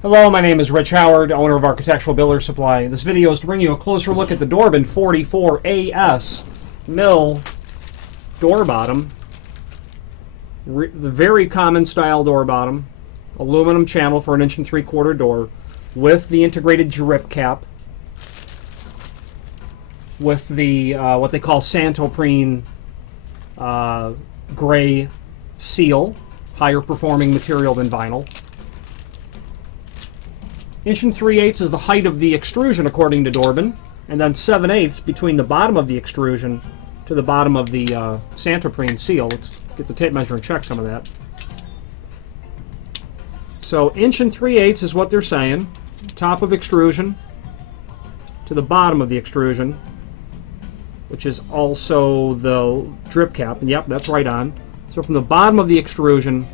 Hello, my name is Rich Howard, owner of Architectural Builder Supply. This video is to bring you a closer look at the Dorbin 44AS mill door bottom. The very common style door bottom. Aluminum channel for an 1 3/4 door with the integrated drip cap. With the what they call Santoprene gray seal. Higher performing material than vinyl. 1 3/8 is the height of the extrusion according to Dorbin, and then 7/8 between the bottom of the extrusion to the bottom of the Santoprene seal. Let's get the tape measure and check some of that. So 1 3/8 is what they're saying. Top of extrusion to the bottom of the extrusion, which is also the drip cap. And yep, that's right on. So from the bottom of the extrusion,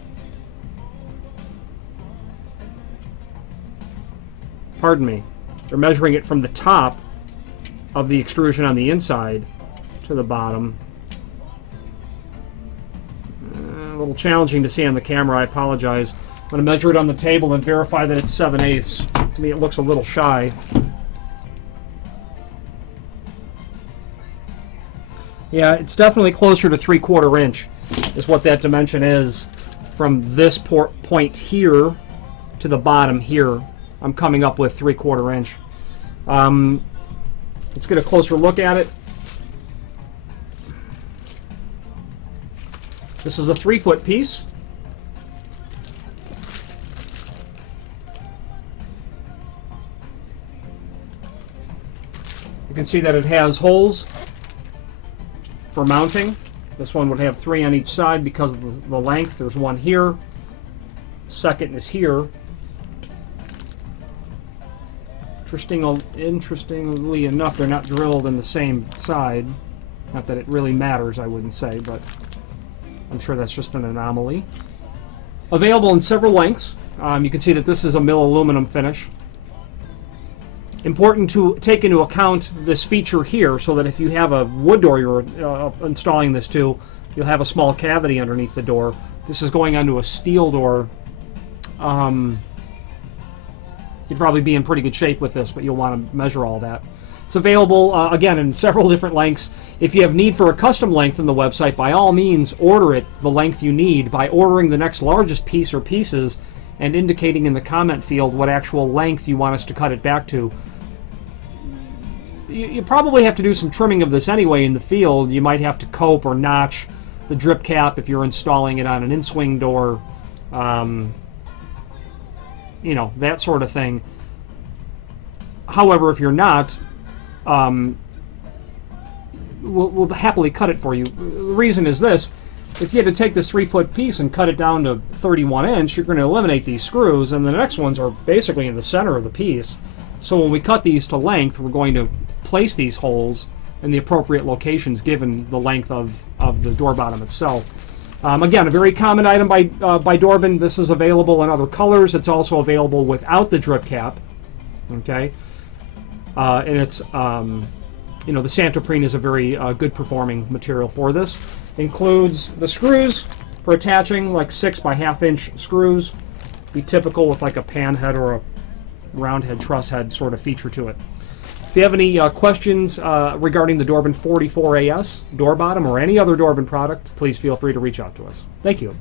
pardon me, they're measuring it from the top of the extrusion on the inside to the bottom. A little challenging to see on the camera, I apologize. I'm going to measure it on the table and verify that it's 7/8. To me it looks a little shy. Yeah, it's definitely closer to 3/4 inch is what that dimension is from this point here to the bottom here. I'm coming up with 3/4 inch. Let's get a closer look at it. This is a 3-foot piece. You can see that it has holes for mounting. This one would have 3 on each side because of the length. There's one here. Second is here. Interestingly enough, they're not drilled in the same side. Not that it really matters, I wouldn't say, but I'm sure that's just an anomaly. Available in several lengths. You can see that this is a mill aluminum finish. Important to take into account this feature here, so that if you have a wood door you're installing this to, you'll have a small cavity underneath the door. This is going onto a steel door. You'd probably be in pretty good shape with this, but you'll want to measure all that. It's available, again, in several different lengths. If you have need for a custom length in the website, by all means, order it the length you need by ordering the next largest piece or pieces and indicating in the comment field what actual length you want us to cut it back to. You probably have to do some trimming of this anyway in the field. You might have to cope or notch the drip cap if you're installing it on an in-swing door. You know, that sort of thing. However, if you're not, we'll happily cut it for you. The reason is this: if you had to take this 3-foot piece and cut it down to 31 inch, you're going to eliminate these screws, and the next ones are basically in the center of the piece. So when we cut these to length, we're going to place these holes in the appropriate locations given the length of the door bottom itself. Again, a very common item by Dorbin. This is available in other colors. It's also available without the drip cap. Okay, and it's you know, the Santoprene is a very good performing material for this. Includes the screws for attaching, like 6 by 1/2 inch screws. Be typical with like a pan head or a round head truss head sort of feature to it. If you have any questions regarding the Dorbin 44AS door bottom or any other Dorbin product, please feel free to reach out to us. Thank you.